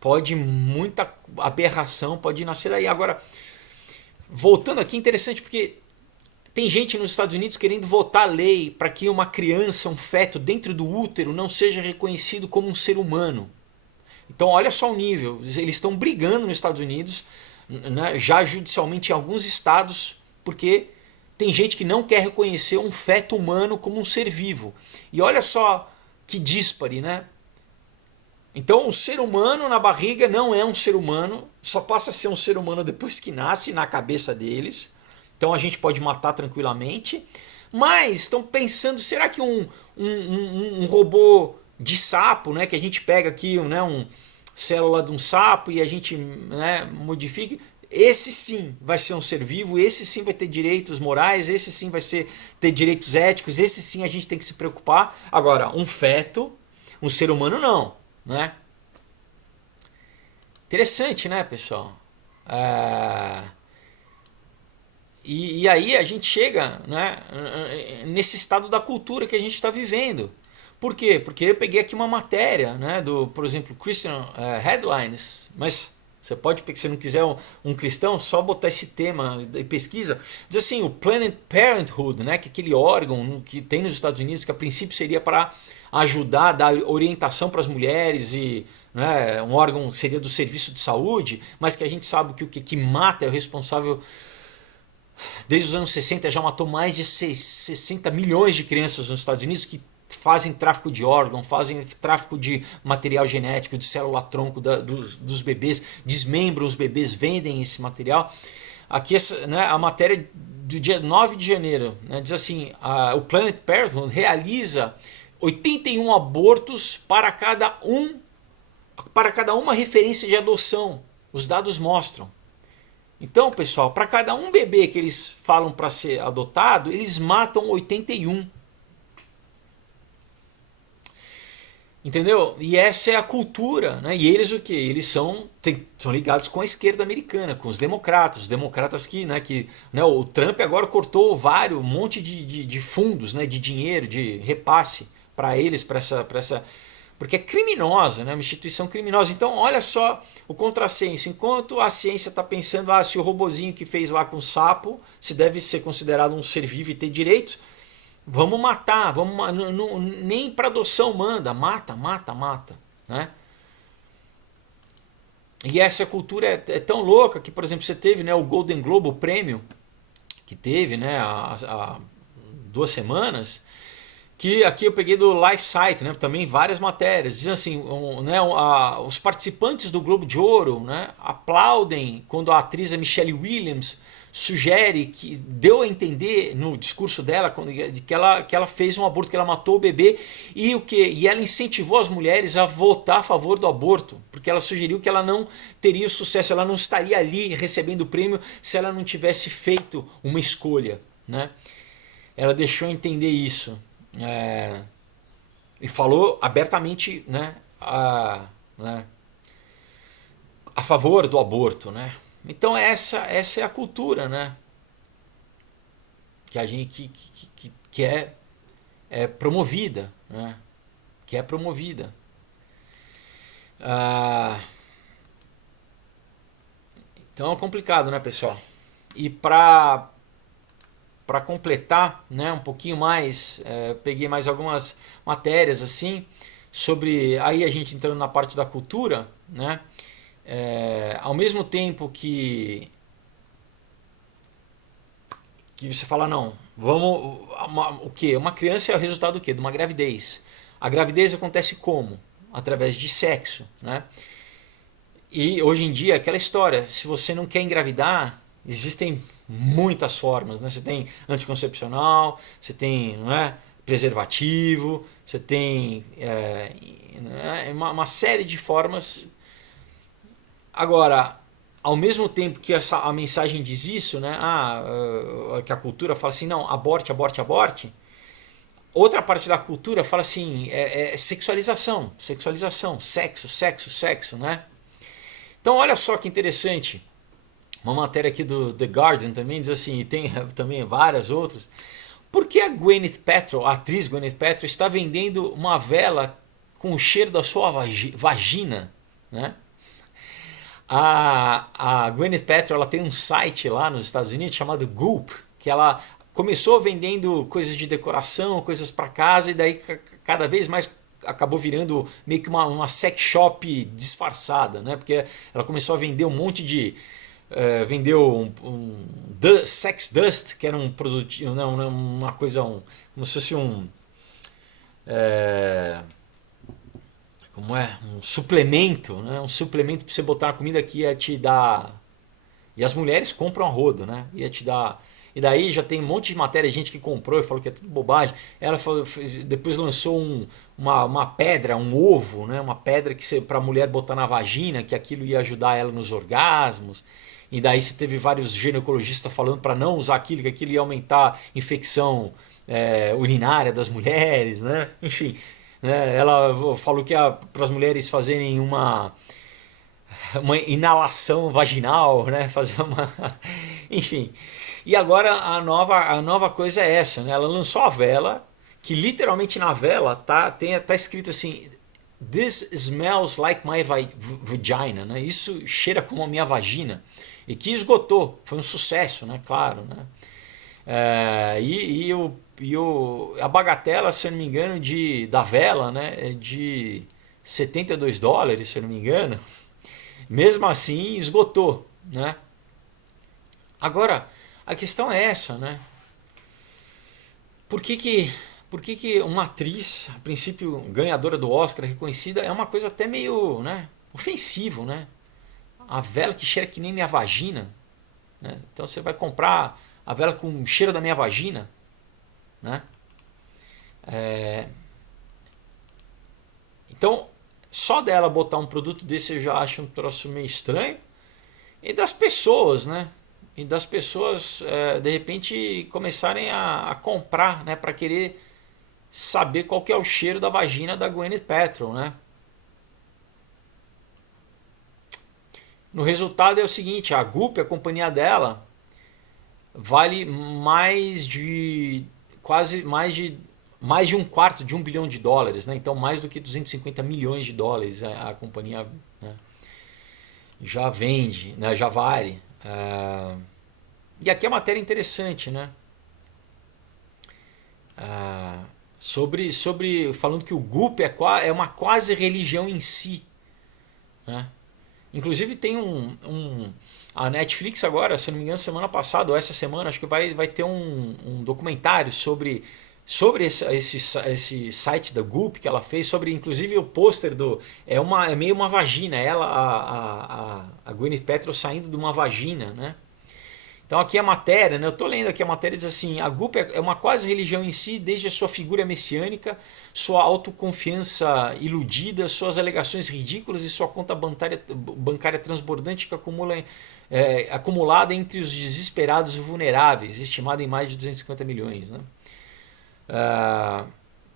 pode, muita aberração pode nascer daí. Agora, voltando aqui, interessante porque tem gente nos Estados Unidos querendo votar a lei para que uma criança, um feto dentro do útero não seja reconhecido como um ser humano. Então olha só o nível, eles estão brigando nos Estados Unidos, né, já judicialmente em alguns estados, porque tem gente que não quer reconhecer um feto humano como um ser vivo. E olha só que díspare, né? Então o ser humano na barriga não é um ser humano, só passa a ser um ser humano depois que nasce na cabeça deles. Então a gente pode matar tranquilamente. Mas estão pensando, será que um robô de sapo, né, que a gente pega aqui, né, célula de um sapo e a gente, né, modifica, esse sim vai ser um ser vivo, esse sim vai ter direitos morais, esse sim vai ter direitos éticos, esse sim a gente tem que se preocupar. Agora, um feto, um ser humano não, né? Interessante, né, pessoal? E aí a gente chega, né, nesse estado da cultura que a gente está vivendo. Por quê? Porque eu peguei aqui uma matéria, né, por exemplo, Christian Headlines, mas você pode, se você não quiser um cristão, só botar esse tema e pesquisa. Diz assim, o Planned Parenthood, né, que é aquele órgão que tem nos Estados Unidos, que a princípio seria para ajudar, dar orientação para as mulheres e, né, um órgão seria do serviço de saúde, mas que a gente sabe que o que mata é o responsável. Desde os anos 60 já matou mais de 60 milhões de crianças nos Estados Unidos que fazem tráfico de órgão, fazem tráfico de material genético, de célula-tronco dos bebês, desmembram os bebês, vendem esse material. Aqui, né, a matéria do dia 9 de janeiro, né, diz assim, o Planned Parenthood realiza 81 abortos para cada uma referência de adoção. Os dados mostram. Então, pessoal, para cada um bebê que eles falam para ser adotado, eles matam 81. Entendeu? E essa é a cultura, né? E eles o que? Eles são ligados com a esquerda americana, com os democratas né, o Trump agora cortou um monte de fundos, né, de dinheiro, de repasse para eles, para essa porque é criminosa, né? Uma instituição criminosa. Então, olha só o contrassenso. Enquanto a ciência está pensando, se o robozinho que fez lá com o sapo se deve ser considerado um ser vivo e ter direitos, vamos matar, nem para adoção mata, né? E essa cultura é tão louca que, por exemplo, você teve, né, o Golden Globe, o prêmio que teve, né, há 2 semanas, que aqui eu peguei do LifeSite, né, também várias matérias. Diz assim, né, os participantes do Globo de Ouro, né, aplaudem quando a atriz Michelle Williams sugere, que deu a entender no discurso dela que ela fez um aborto, que ela matou o bebê, e ela incentivou as mulheres a votar a favor do aborto, porque ela sugeriu que ela não teria sucesso, ela não estaria ali recebendo o prêmio se ela não tivesse feito uma escolha, né? Ela deixou entender isso. E falou abertamente, né, a favor do aborto, né? Então essa é a cultura, né, que a gente que é promovida, né? Que é promovida. Então é complicado, né, pessoal? E para completar, né, um pouquinho mais, peguei mais algumas matérias assim sobre aí a gente entrando na parte da cultura, né? Ao mesmo tempo que você fala não, vamos o que? Uma criança é o resultado do quê? De uma gravidez. A gravidez acontece como? Através de sexo, né? E hoje em dia, aquela história, se você não quer engravidar, existem muitas formas, né? Você tem anticoncepcional, você tem, não é, preservativo, você tem uma série de formas. Agora, ao mesmo tempo que a mensagem diz isso, né? Que a cultura fala assim, não, aborte, aborte, aborte. Outra parte da cultura fala assim, sexualização, sexualização, sexo, sexo, sexo, né? Então, olha só que interessante. Uma matéria aqui do The Guardian também diz assim, e tem também várias outras. Por que a Gwyneth Paltrow, a atriz Gwyneth Paltrow, está vendendo uma vela com o cheiro da sua vagina, né? A Gwyneth Paltrow, ela tem um site lá nos Estados Unidos chamado Goop, que ela começou vendendo coisas de decoração, coisas para casa, e daí cada vez mais acabou virando meio que uma sex shop disfarçada, né? Porque ela começou a vender um monte de vendeu sex dust, que era um produto, não, uma coisa, como se fosse é, como é, um suplemento, né? Um suplemento para você botar na comida que ia te dar. E as mulheres compram a rodo, né? Ia te dar. E daí já tem um monte de matéria, gente que comprou e falou que é tudo bobagem. Ela falou, depois lançou uma pedra, um ovo, né? Uma pedra que para a mulher botar na vagina, que aquilo ia ajudar ela nos orgasmos. E daí você teve vários ginecologistas falando para não usar aquilo, que aquilo ia aumentar a infecção urinária das mulheres, né? Enfim, né? Ela falou que para as mulheres fazerem uma inalação vaginal, né? Fazer uma. Enfim. E agora a nova coisa é essa, né? Ela lançou a vela, que literalmente na vela tá escrito assim: This smells like my vagina, né? Isso cheira como a minha vagina. E que esgotou, foi um sucesso, né? Claro, né? A bagatela, se eu não me engano, da vela, né? É de US$ 72, se eu não me engano. Mesmo assim, esgotou, né? Agora, a questão é essa, né? Por que que, por que que uma atriz, a princípio ganhadora do Oscar, reconhecida, é uma coisa até meio, né, ofensivo, né? A vela que cheira que nem minha vagina, né? Então você vai comprar a vela com o cheiro da minha vagina, né? É, então, só dela botar um produto desse eu já acho um troço meio estranho. E das pessoas, né? E das pessoas, de repente, começarem a comprar, né? Para querer saber qual que é o cheiro da vagina da Gwyneth Paltrow, né? No resultado é o seguinte, a Goop, a companhia dela, vale mais de um quarto de US$ 1 bilhão, né? Então mais do que US$ 250 milhões a companhia, né, já vende, né, já vale. E aqui a matéria interessante, né? Sobre falando que o Goop é uma quase religião em si, né? Inclusive tem a Netflix agora, se eu não me engano, semana passada ou essa semana, acho que vai ter um documentário sobre esse site da Goop que ela fez, sobre inclusive o pôster é meio uma vagina, ela a Gwyneth Paltrow saindo de uma vagina, né? Então aqui a matéria, né? Eu estou lendo aqui a matéria, diz assim, a Goop é uma quase religião em si, desde a sua figura messiânica, sua autoconfiança iludida, suas alegações ridículas e sua conta bancária transbordante que acumulada entre os desesperados e vulneráveis, estimada em mais de 250 milhões. Né?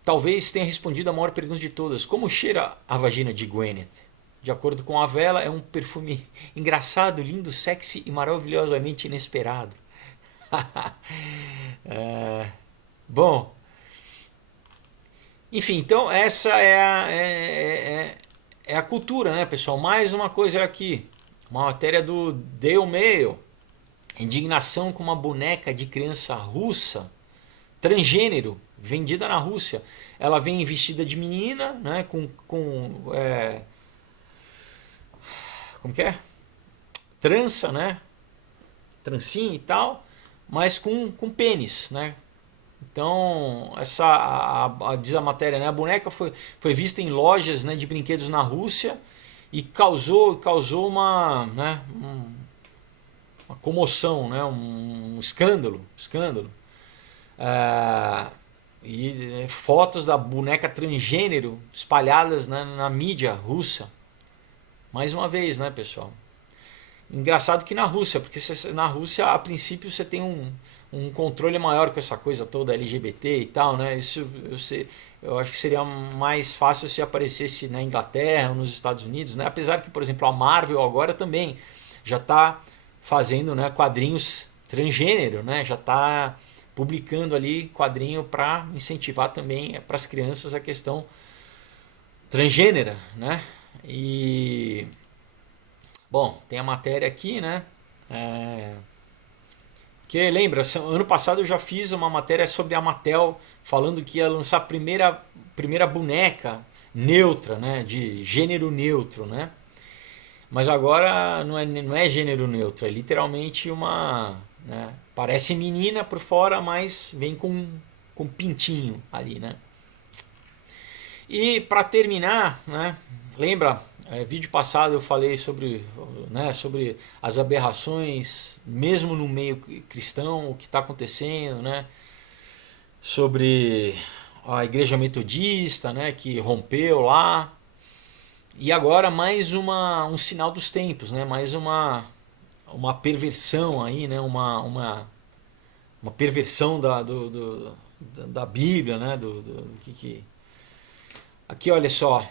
Talvez tenha respondido a maior pergunta de todas, como cheira a vagina de Gwyneth? De acordo com a vela, é um perfume engraçado, lindo, sexy e maravilhosamente inesperado. Bom, enfim, então essa é a cultura, né, pessoal? Mais uma coisa aqui. Uma matéria do Daily Mail. Indignação com uma boneca de criança russa, transgênero, vendida na Rússia. Ela vem vestida de menina, né, como que é? Trança, né? Trancinha e tal, mas com pênis, né? Então, diz a matéria, né? A boneca foi vista em lojas, né, de brinquedos na Rússia e causou uma comoção, né? Um escândalo. Ah, e fotos da boneca transgênero espalhadas, né, na mídia russa. Mais uma vez, né, pessoal? Engraçado que na Rússia, porque na Rússia, a princípio, você tem um controle maior com essa coisa toda LGBT e tal, né? Isso eu acho que seria mais fácil se aparecesse na Inglaterra ou nos Estados Unidos, né? Apesar que, por exemplo, a Marvel agora também já está fazendo, né, quadrinhos transgênero, né? Já está publicando ali quadrinho para incentivar também para as crianças a questão transgênera, né? E bom, tem a matéria aqui, né? Que lembra, ano passado eu já fiz uma matéria sobre a Mattel falando que ia lançar a primeira boneca neutra, né? De gênero neutro, né? Mas agora não é gênero neutro, é literalmente uma, né? Parece menina por fora, mas vem com pintinho ali, né? E para terminar, né? Lembra, vídeo passado eu falei sobre, né, sobre as aberrações, mesmo no meio cristão, o que está acontecendo, né? Sobre a igreja metodista, né, que rompeu lá. E agora mais um sinal dos tempos, né? Mais uma perversão aí, né? Uma perversão da Bíblia, né? Do que... Aqui, olha só,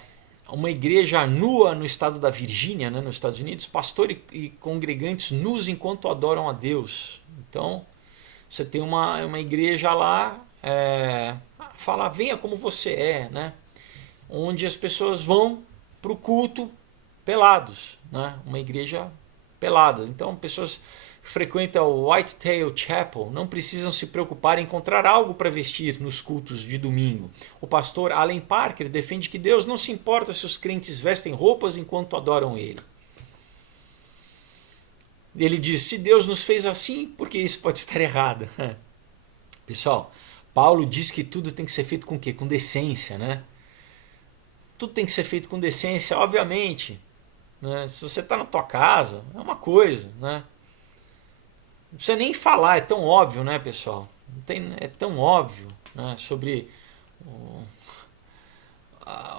uma igreja nua no estado da Virgínia, né, nos Estados Unidos, pastor e congregantes nus enquanto adoram a Deus. Então, você tem uma igreja lá, fala, venha como você é, né? Onde as pessoas vão para o culto pelados, né? Uma igreja pelada. Então, pessoas que frequentam o Whitetail Chapel não precisam se preocupar em encontrar algo para vestir nos cultos de domingo. O pastor Allen Parker defende que Deus não se importa se os crentes vestem roupas enquanto adoram Ele. Ele diz, se Deus nos fez assim, por que isso pode estar errado? Pessoal, Paulo diz que tudo tem que ser feito com o quê? Com decência, né? Tudo tem que ser feito com decência, obviamente. Né? Se você está na tua casa, é uma coisa, né? Não precisa nem falar, é tão óbvio, né, pessoal? É tão óbvio, né, sobre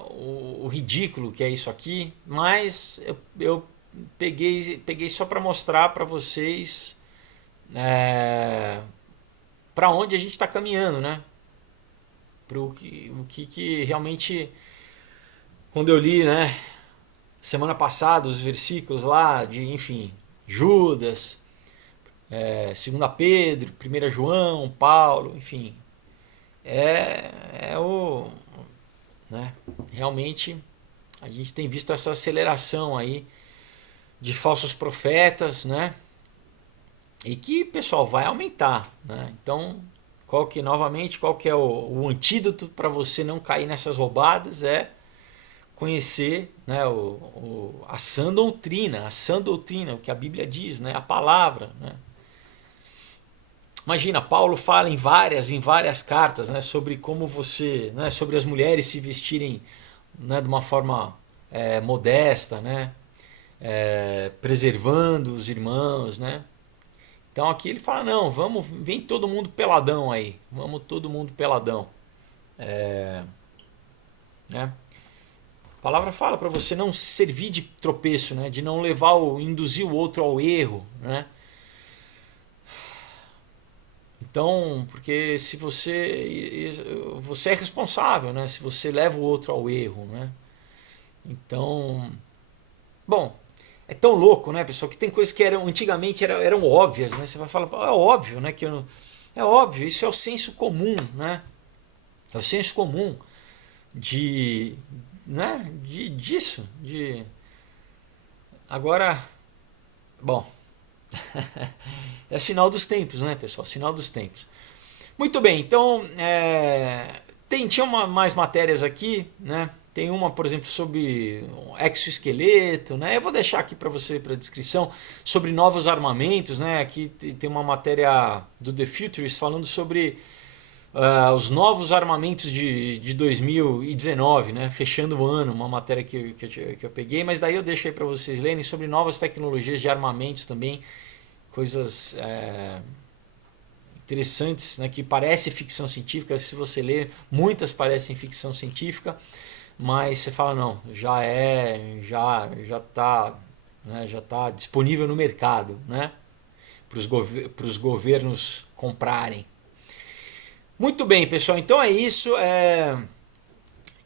o ridículo que é isso aqui, mas eu peguei só para mostrar para vocês para onde a gente está caminhando, né? Para o que realmente, quando eu li, né, semana passada, os versículos lá de, enfim, Judas, 2 Pedro, 1 João, Paulo, enfim, né, realmente a gente tem visto essa aceleração aí de falsos profetas, né, e que, pessoal, vai aumentar, né? Então, qual que é o antídoto para você não cair nessas roubadas? É conhecer, né, a sã doutrina, o que a Bíblia diz, né, a palavra, né? Imagina, Paulo fala em várias cartas, né, sobre como né, sobre as mulheres se vestirem, né, de uma forma modesta, né, preservando os irmãos, né. Então aqui ele fala, não, vem todo mundo peladão aí, vamos todo mundo peladão, né. A palavra fala para você não servir de tropeço, né, de não induzir o outro ao erro, né. Então, porque se você é responsável, né? Se você leva o outro ao erro, né? Então, bom, é tão louco, né, pessoal, que tem coisas que antigamente eram óbvias, né? Você vai falar, é óbvio, né, é óbvio, isso é o senso comum, né? É o senso comum disso, agora Bom, é sinal dos tempos, né, pessoal? Sinal dos tempos. Muito bem, então tinha mais matérias aqui, né? Tem uma, por exemplo, sobre exoesqueleto, né? Eu vou deixar aqui para você para descrição sobre novos armamentos, né? Aqui tem uma matéria do The Futurist falando sobre os novos armamentos de 2019, né? Fechando o ano, uma matéria que eu peguei, mas daí eu deixo aí para vocês lerem sobre novas tecnologias de armamentos também, coisas interessantes, né, que parece ficção científica. Se você ler, muitas parecem ficção científica, mas você fala não, já está, né, já tá disponível no mercado, né, para os governos comprarem. Muito bem, pessoal, então é isso.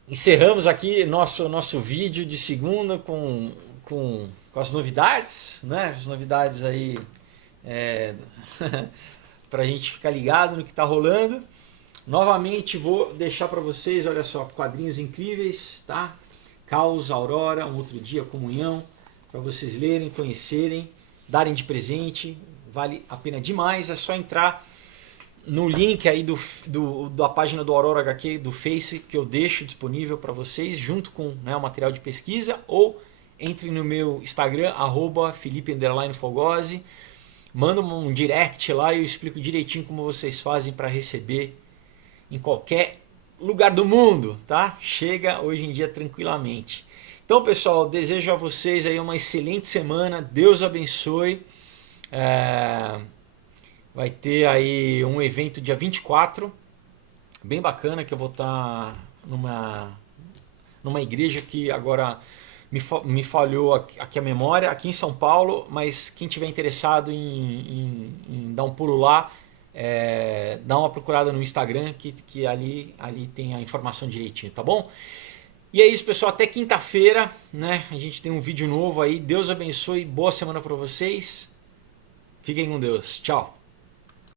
Encerramos aqui nosso vídeo de segunda com as novidades, né? As novidades aí é, para a gente ficar ligado no que está rolando. Novamente vou deixar para vocês, olha só, quadrinhos incríveis, tá? Caos, Aurora, Um Outro Dia, Comunhão, para vocês lerem, conhecerem, darem de presente, vale a pena demais. É só entrar no link aí da página do Aurora HQ do Face, que eu deixo disponível para vocês, junto com, né, o material de pesquisa, ou entre no meu Instagram, @Felipe_Fogose, manda um direct lá e eu explico direitinho como vocês fazem para receber em qualquer lugar do mundo, tá? Chega hoje em dia tranquilamente. Então, pessoal, desejo a vocês aí uma excelente semana, Deus abençoe. Vai ter aí um evento dia 24, bem bacana, que eu vou estar numa igreja que agora me falhou aqui a memória, aqui em São Paulo, mas quem tiver interessado em dar um pulo lá, dá uma procurada no Instagram, que ali tem a informação direitinho, tá bom? E é isso, pessoal, até quinta-feira, né? A gente tem um vídeo novo aí. Deus abençoe, boa semana para vocês. Fiquem com Deus. Tchau.